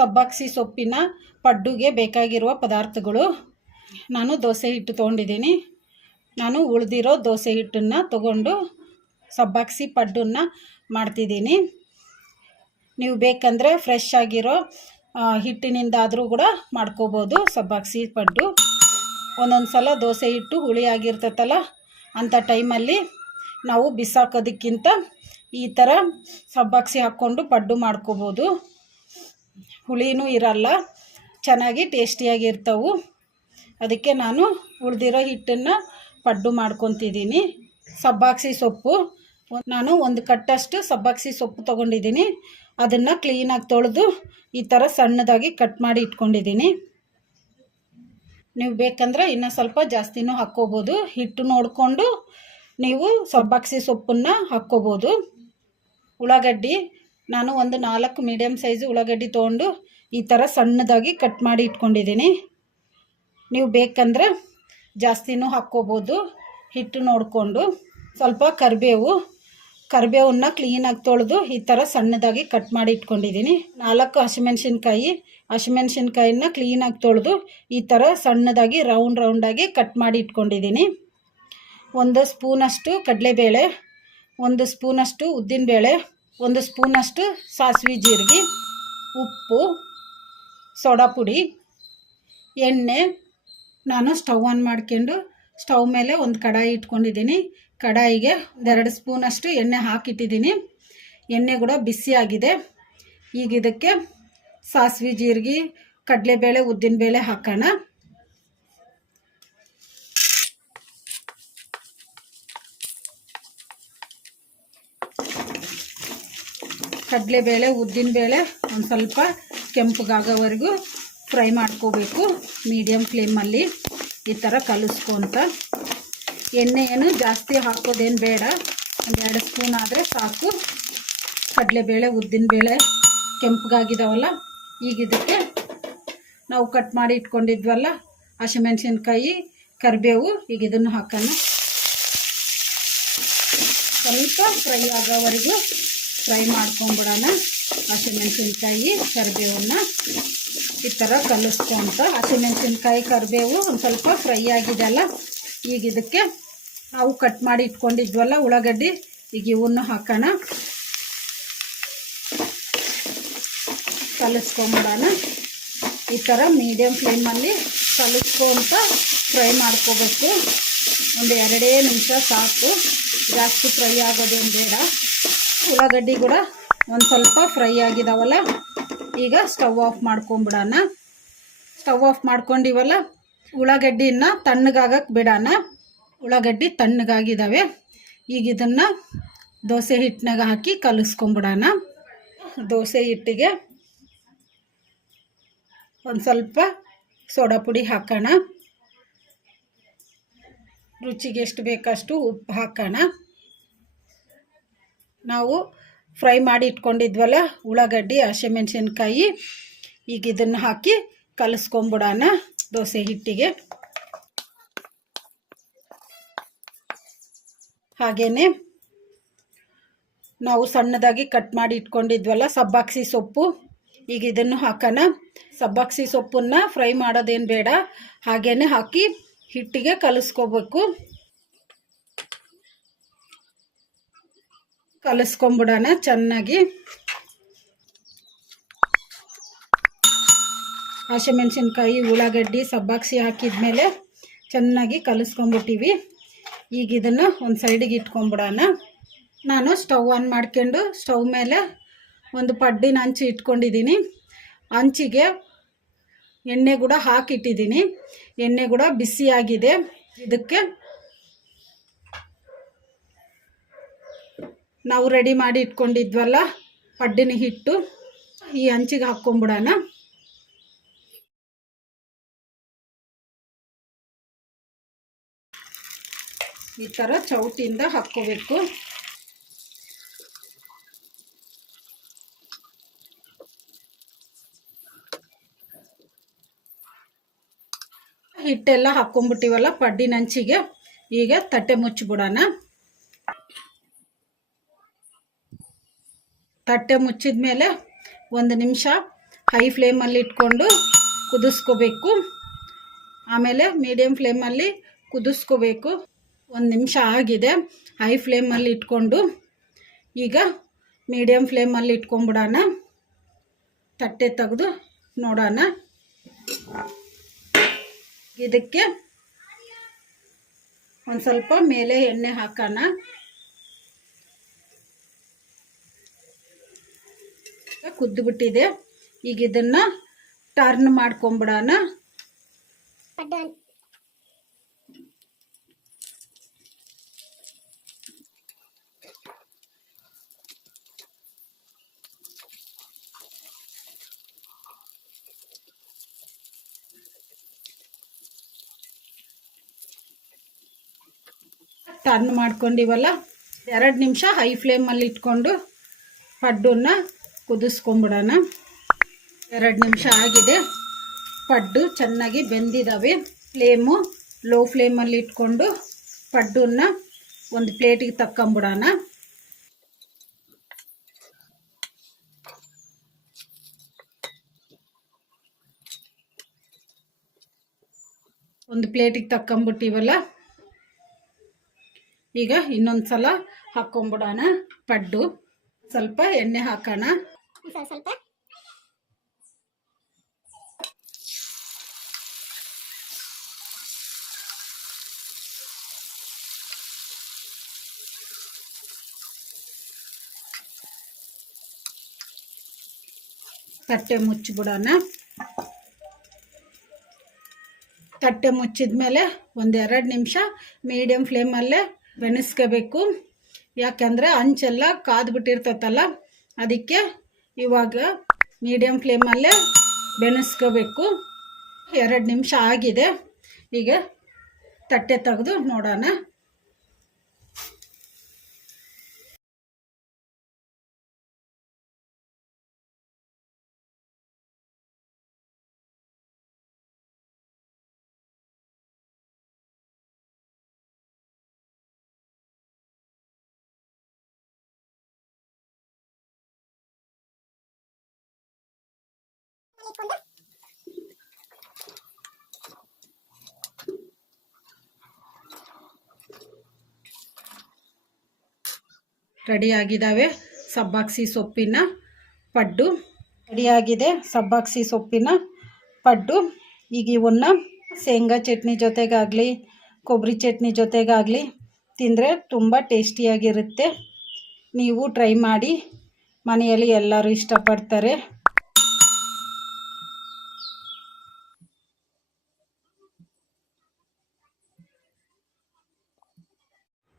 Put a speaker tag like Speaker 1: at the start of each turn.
Speaker 1: ಸಬ್ಬಾಕ್ಸಿ ಸೊಪ್ಪಿನ ಪಡ್ಡುಗೆ ಬೇಕಾಗಿರುವ ಪದಾರ್ಥಗಳು. ನಾನು ದೋಸೆ ಹಿಟ್ಟು ತೊಗೊಂಡಿದ್ದೀನಿ. ನಾನು ಉಳಿದಿರೋ ದೋಸೆ ಹಿಟ್ಟನ್ನು ತಗೊಂಡು ಸಬ್ಬಾಕ್ಸಿ ಪಡ್ಡನ್ನು ಮಾಡ್ತಿದ್ದೀನಿ. ನೀವು ಬೇಕಂದರೆ ಫ್ರೆಶ್ ಆಗಿರೋ ಹಿಟ್ಟಿನಿಂದಾದರೂ ಕೂಡ ಮಾಡ್ಕೋಬೋದು ಸಬ್ಬಾಕ್ಸಿ ಪಡ್ಡು. ಒಂದೊಂದು ಸಲ ದೋಸೆ ಹಿಟ್ಟು ಹುಳಿ ಆಗಿರ್ತೈತಲ್ಲ ಅಂಥ ಟೈಮಲ್ಲಿ ನಾವು ಬಿಸಾಕೋದಕ್ಕಿಂತ ಈ ಥರ ಸಬ್ಬಾಕ್ಸಿ ಹಾಕ್ಕೊಂಡು ಪಡ್ಡು ಮಾಡ್ಕೋಬೋದು. ಹುಳಿನೂ ಇರಲ್ಲ. ಚೆನ್ನಾಗಿ ಟೇಸ್ಟಿಯಾಗಿರ್ತವು ಅದಕ್ಕೆ ನಾನು ಉಳಿದಿರೋ ಹಿಟ್ಟನ್ನು ಪಡ್ಡು ಮಾಡ್ಕೊತಿದ್ದೀನಿ. ಸಬ್ಬಾಕ್ಸಿ ಸೊಪ್ಪು. ನಾನು ಒಂದು ಕಟ್ಟಷ್ಟು ಸಬ್ಬಾಕ್ಸಿ ಸೊಪ್ಪು ತೊಗೊಂಡಿದ್ದೀನಿ. ಅದನ್ನು ಕ್ಲೀನಾಗಿ ತೊಳೆದು ಈ ಥರ ಸಣ್ಣದಾಗಿ ಕಟ್ ಮಾಡಿ ಇಟ್ಕೊಂಡಿದ್ದೀನಿ. ನೀವು ಬೇಕಂದ್ರೆ ಇನ್ನೂ ಸ್ವಲ್ಪ ಜಾಸ್ತಿನೂ ಹಾಕ್ಕೋಬೋದು. ಹಿಟ್ಟು ನೋಡಿಕೊಂಡು ನೀವು ಸಬ್ಬಾಕ್ಸಿ ಸೊಪ್ಪನ್ನು ಹಾಕ್ಕೋಬೋದು. ಉಳ್ಳಾಗಡ್ಡಿ ನಾನು ಒಂದು ನಾಲ್ಕು ಮೀಡಿಯಮ್ ಸೈಜ್ ಉಳ್ಳಾಗಡ್ಡಿ ತೊಗೊಂಡು ಈ ಥರ ಸಣ್ಣದಾಗಿ ಕಟ್ ಮಾಡಿ ಇಟ್ಕೊಂಡಿದ್ದೀನಿ. ನೀವು ಬೇಕಂದ್ರೆ ಜಾಸ್ತಿನೂ ಹಾಕ್ಕೋಬೋದು, ಹಿಟ್ಟು ನೋಡಿಕೊಂಡು. ಸ್ವಲ್ಪ ಕರಿಬೇವು, ಕರಿಬೇವನ್ನ ಕ್ಲೀನಾಗಿ ತೊಳೆದು ಈ ಥರ ಸಣ್ಣದಾಗಿ ಕಟ್ ಮಾಡಿ ಇಟ್ಕೊಂಡಿದ್ದೀನಿ. ನಾಲ್ಕು ಹಸಿಮೆಣ್ಸಿನ್ಕಾಯಿ, ಹಸಿಮೆಣ್ಸಿನ್ಕಾಯಿನ ಕ್ಲೀನಾಗಿ ತೊಳೆದು ಈ ಥರ ಸಣ್ಣದಾಗಿ ರೌಂಡ್ ರೌಂಡಾಗಿ ಕಟ್ ಮಾಡಿ ಇಟ್ಕೊಂಡಿದ್ದೀನಿ. ಒಂದು ಸ್ಪೂನಷ್ಟು ಕಡಲೆಬೇಳೆ, ಒಂದು ಸ್ಪೂನಷ್ಟು ಉದ್ದಿನಬೇಳೆ ಒಂದು ಸ್ಪೂನಷ್ಟು ಸಾಸಿವೆ ಜೀರಿಗೆ, ಉಪ್ಪು, ಸೋಡಾ ಪುಡಿ, ಎಣ್ಣೆ. ನಾನು ಸ್ಟವ್ ಆನ್ ಮಾಡ್ಕೊಂಡು ಸ್ಟವ್ ಮೇಲೆ ಒಂದು ಕಡಾಯಿ ಇಟ್ಕೊಂಡಿದ್ದೀನಿ. ಕಡಾಯಿಗೆ ಒಂದೆರಡು ಸ್ಪೂನಷ್ಟು ಎಣ್ಣೆ ಹಾಕಿಟ್ಟಿದ್ದೀನಿ. ಎಣ್ಣೆ ಕೂಡ ಬಿಸಿಯಾಗಿದೆ ಈಗ ಇದಕ್ಕೆ ಸಾಸಿವೆ ಜೀರಿಗೆ, ಕಡಲೆಬೇಳೆ, ಉದ್ದಿನಬೇಳೆ ಹಾಕೋಣ. ಕಡಲೆಬೇಳೆ ಉದ್ದಿನಬೇಳೆ ಒಂದು ಸ್ವಲ್ಪ ಕೆಂಪಗಾಗೋವರೆಗೂ ಫ್ರೈ ಮಾಡ್ಕೋಬೇಕು ಮೀಡಿಯಮ್ ಫ್ಲೇಮಲ್ಲಿ ಈ ಥರ ಕಲಿಸ್ಕೊಂತ. ಎಣ್ಣೆ ಏನು ಜಾಸ್ತಿ ಹಾಕೋದೇನು ಬೇಡ. ಒಂದೆರಡು ಸ್ಪೂನ್ ಆದರೆ ಸಾಕು. ಕಡಲೆಬೇಳೆ ಉದ್ದಿನಬೇಳೆ ಕೆಂಪಗಾಗಿದಾವಲ್ಲ, ಈಗ ಇದಕ್ಕೆ ನಾವು ಕಟ್ ಮಾಡಿ ಇಟ್ಕೊಂಡಿದ್ವಲ್ಲ, ಹಸಿಮೆಣ್ಸಿನ್ಕಾಯಿ, ಕರಿಬೇವು, ಈಗ ಇದನ್ನು ಹಾಕೋಣ. ಸ್ವಲ್ಪ ಫ್ರೈ ಆಗೋವರೆಗೂ ಫ್ರೈ ಮಾಡ್ಕೊಂಬಿಡೋಣ. ಹಸಿಮೆಣಸಿನ್ಕಾಯಿ ಕರಿಬೇವನ್ನ ಈ ಥರ ಕಲಿಸ್ಕೊಂತ ಹಸಿಮೆಣಸಿನ್ಕಾಯಿ ಕರಿಬೇವು ಒಂದು ಸ್ವಲ್ಪ ಫ್ರೈ ಆಗಿದೆಯಲ್ಲ ಈಗ ಇದಕ್ಕೆ ನಾವು ಕಟ್ ಮಾಡಿ ಇಟ್ಕೊಂಡಿದ್ವಲ್ಲ ಉಳ್ಳಾಗಡ್ಡಿ, ಈಗ ಇವನ್ನು ಹಾಕೋಣ. ಕಲಿಸ್ಕೊಂಬಿಡೋಣ. ಈ ಥರ ಮೀಡಿಯಮ್ ಫ್ಲೇಮಲ್ಲಿ ಕಲಿಸ್ಕೊಂತ ಫ್ರೈ ಮಾಡ್ಕೋಬೇಕು. ಒಂದು ಎರಡೇ ನಿಮಿಷ ಸಾಕು. ಜಾಸ್ತಿ ಫ್ರೈ ಆಗೋದೇನು ಬೇಡ. ಉಳ್ಳಾಗಡ್ಡಿ ಕೂಡ ಒಂದು ಸ್ವಲ್ಪ ಫ್ರೈ ಆಗಿದಾವಲ್ಲ, ಈಗ ಸ್ಟವ್ ಆಫ್ ಮಾಡ್ಕೊಂಬಿಡೋಣ. ಸ್ಟವ್ ಆಫ್ ಮಾಡ್ಕೊಂಡಿವಲ್ಲ, ಉಳ್ಳಾಗಡ್ಡಿನ ತಣ್ಣಗಾಗಕ್ಕೆ ಬಿಡೋಣ. ಉಳ್ಳಾಗಡ್ಡಿ ತಣ್ಣಗಾಗಿದ್ದಾವೆ ಈಗ ಇದನ್ನು ದೋಸೆ ಹಿಟ್ಟಿನಾಗ ಹಾಕಿ ಕಲಿಸ್ಕೊಂಬಿಡೋಣ. ದೋಸೆ ಹಿಟ್ಟಿಗೆ ಒಂದು ಸ್ವಲ್ಪ ಸೋಡಾ ಪುಡಿ ಹಾಕೋಣ. ರುಚಿಗೆ ಎಷ್ಟು ಬೇಕಷ್ಟು ಉಪ್ಪು ಹಾಕೋಣ. ನಾವು ಫ್ರೈ ಮಾಡಿ ಇಟ್ಕೊಂಡಿದ್ವಲ್ಲ ಉಳ್ಳಾಗಡ್ಡಿ ಹಸಿಮೆಣ್ಸಿನ್ಕಾಯಿ ಈಗ ಇದನ್ನು ಹಾಕಿ ಕಲಸ್ಕೊಂಬಿಡೋಣ ದೋಸೆ ಹಿಟ್ಟಿಗೆ. ಹಾಗೇ ನಾವು ಸಣ್ಣದಾಗಿ ಕಟ್ ಮಾಡಿ ಇಟ್ಕೊಂಡಿದ್ವಲ್ಲ ಸಬ್ಬಾಕ್ಸಿ ಸೊಪ್ಪು, ಈಗ ಇದನ್ನು ಹಾಕೋಣ. ಸಬ್ಬಾಕ್ಸಿ ಸೊಪ್ಪನ್ನು ಫ್ರೈ ಮಾಡೋದೇನು ಬೇಡ ಹಾಗೇ ಹಾಕಿ ಹಿಟ್ಟಿಗೆ ಕಲಿಸ್ಕೋಬೇಕು. ಕಲಿಸ್ಕೊಂಬಿಡೋಣ ಚೆನ್ನಾಗಿ. ಹಸಿಮೆಣ್ಸಿನ್ಕಾಯಿ, ಉಳ್ಳಾಗಡ್ಡಿ ಸಬ್ಬಾಕ್ಸಿ ಹಾಕಿದ್ಮೇಲೆ ಚೆನ್ನಾಗಿ ಕಲಿಸ್ಕೊಂಬಿಟ್ಟಿವಿ. ಈಗ ಇದನ್ನು ಒಂದು ಸೈಡಿಗೆ ಇಟ್ಕೊಂಬಿಡೋಣ. ನಾನು ಸ್ಟವ್ ಆನ್ ಮಾಡ್ಕೊಂಡು ಸ್ಟವ್ ಮೇಲೆ ಒಂದು ಪಡ್ಡಿನ ಹಂಚು ಇಟ್ಕೊಂಡಿದ್ದೀನಿ. ಹಂಚಿಗೆ ಎಣ್ಣೆ ಕೂಡ ಹಾಕಿಟ್ಟಿದ್ದೀನಿ. ಎಣ್ಣೆ ಕೂಡ ಬಿಸಿಯಾಗಿದೆ. ಇದಕ್ಕೆ ನಾವು ರೆಡಿ ಮಾಡಿ ಇಟ್ಕೊಂಡಿದ್ವಲ್ಲ? ಪಡ್ಡಿನ ಹಿಟ್ಟು ಈ ಹಂಚಿಗೆ ಹಾಕ್ಕೊಂಬಿಡೋಣ. ಈ ಥರ ಚೌಟಿಯಿಂದ ಹಾಕ್ಕೋಬೇಕು. ಹಿಟ್ಟೆಲ್ಲ ಹಾಕ್ಕೊಂಬಿಟ್ಟಿವಲ್ಲ ಪಡ್ಡಿನ ಹಂಚಿಗೆ ಈಗ ತಟ್ಟೆ ಮುಚ್ಚಿಬಿಡೋಣ. ತಟ್ಟೆ ಮುಚ್ಚಿದ ಮೇಲೆ ಒಂದು ನಿಮಿಷ ಹೈ ಫ್ಲೇಮಲ್ಲಿ ಇಟ್ಕೊಂಡು ಕುದಿಸ್ಕೋಬೇಕು. ಆಮೇಲೆ ಮೀಡಿಯಮ್ ಫ್ಲೇಮಲ್ಲಿ ಕುದಿಸ್ಕೋಬೇಕು. ಒಂದು ನಿಮಿಷ ಆಗಿದೆ. ಹೈ ಫ್ಲೇಮಲ್ಲಿ ಇಟ್ಕೊಂಡು ಈಗ ಮೀಡಿಯಮ್ ಫ್ಲೇಮಲ್ಲಿ ಇಟ್ಕೊಂಬಿಡೋಣ. ತಟ್ಟೆ ತೆಗೆದು ನೋಡೋಣ. ಇದಕ್ಕೆ ಒಂದು ಸ್ವಲ್ಪ ಮೇಲೆ ಎಣ್ಣೆ ಹಾಕೋಣ. ಕುದ್ದು ಬಿಟ್ಟಿದೆ ಈಗ ಇದನ್ನ ಟರ್ನ್ ಮಾಡ್ಕೊಂಬಿಡೋಣ. ಟರ್ನ್ ಮಾಡ್ಕೊಂಡಿವಲ್ಲ? ಎರಡು ನಿಮಿಷ ಹೈ ಫ್ಲೇಮಲ್ಲಿ ಇಟ್ಕೊಂಡು ಪಡ್ಡನ್ನ ಕುದಿಸ್ಕೊಂಬಿಡೋಣ. ಎರಡು ನಿಮಿಷ ಆಗಿದೆ. ಪಡ್ಡು ಚೆನ್ನಾಗಿ ಬೆಂದಿದ್ದಾವೆ ಫ್ಲೇಮು ಲೋ ಫ್ಲೇಮಲ್ಲಿ ಇಟ್ಕೊಂಡು ಪಡ್ಡನ್ನ ಒಂದು ಪ್ಲೇಟಿಗೆ ತಕ್ಕೊಂಬಿಡೋಣ. ಒಂದು ಪ್ಲೇಟಿಗೆ ತಕ್ಕೊಂಬಿಟ್ಟಿವಲ್ಲ. ಈಗ ಇನ್ನೊಂದು ಸಲ ಹಾಕ್ಕೊಂಬಿಡೋಣ ಪಡ್ಡು. ಸ್ವಲ್ಪ ಎಣ್ಣೆ ಹಾಕೋಣ.
Speaker 2: ಸ್ವಲ್ಪ.
Speaker 1: ತಟ್ಟೆ ಮುಚ್ಚಿಬಿಡೋಣ. ತಟ್ಟೆ ಮುಚ್ಚಿದ ಮೇಲೆ ಒಂದೆರಡು ನಿಮಿಷ ಮೀಡಿಯಮ್ ಫ್ಲೇಮಲ್ಲೇ ಬೆನೆಸ್ಕೋಬೇಕು. ಯಾಕೆಂದರೆ ಅಂಚೆಲ್ಲ ಕಾದ್ಬಿಟ್ಟಿರ್ತೈತಲ್ಲ, ಅದಕ್ಕೆ ಇವಾಗ ಮೀಡಿಯಮ್ ಫ್ಲೇಮಲ್ಲೇ ಬೆನೆಸ್ಕೋಬೇಕು ಎರಡು ನಿಮಿಷ ಆಗಿದೆ. ಈಗ ತಟ್ಟೆ ತೆಗೆದು ನೋಡೋಣ. ರೆಡಿಯಾಗಿದ್ದಾವೆ ಸಬ್ಬಾಕ್ಸಿ ಸೊಪ್ಪಿನ ಪಡ್ಡು. ರೆಡಿಯಾಗಿದೆ ಸಬ್ಬಾಕ್ಸಿ ಸೊಪ್ಪಿನ ಪಡ್ಡು. ಈಗ ಇವನ್ನ ಶೇಂಗಾ ಚಟ್ನಿ ಜೊತೆಗಾಗಲಿ ಕೊಬ್ಬರಿ ಚಟ್ನಿ ಜೊತೆಗಾಗಲಿ ತಿಂದರೆ ತುಂಬ ಟೇಸ್ಟಿಯಾಗಿರುತ್ತೆ. ನೀವು ಟ್ರೈ ಮಾಡಿ. ಮನೆಯಲ್ಲಿ ಎಲ್ಲರೂ ಇಷ್ಟಪಡ್ತಾರೆ.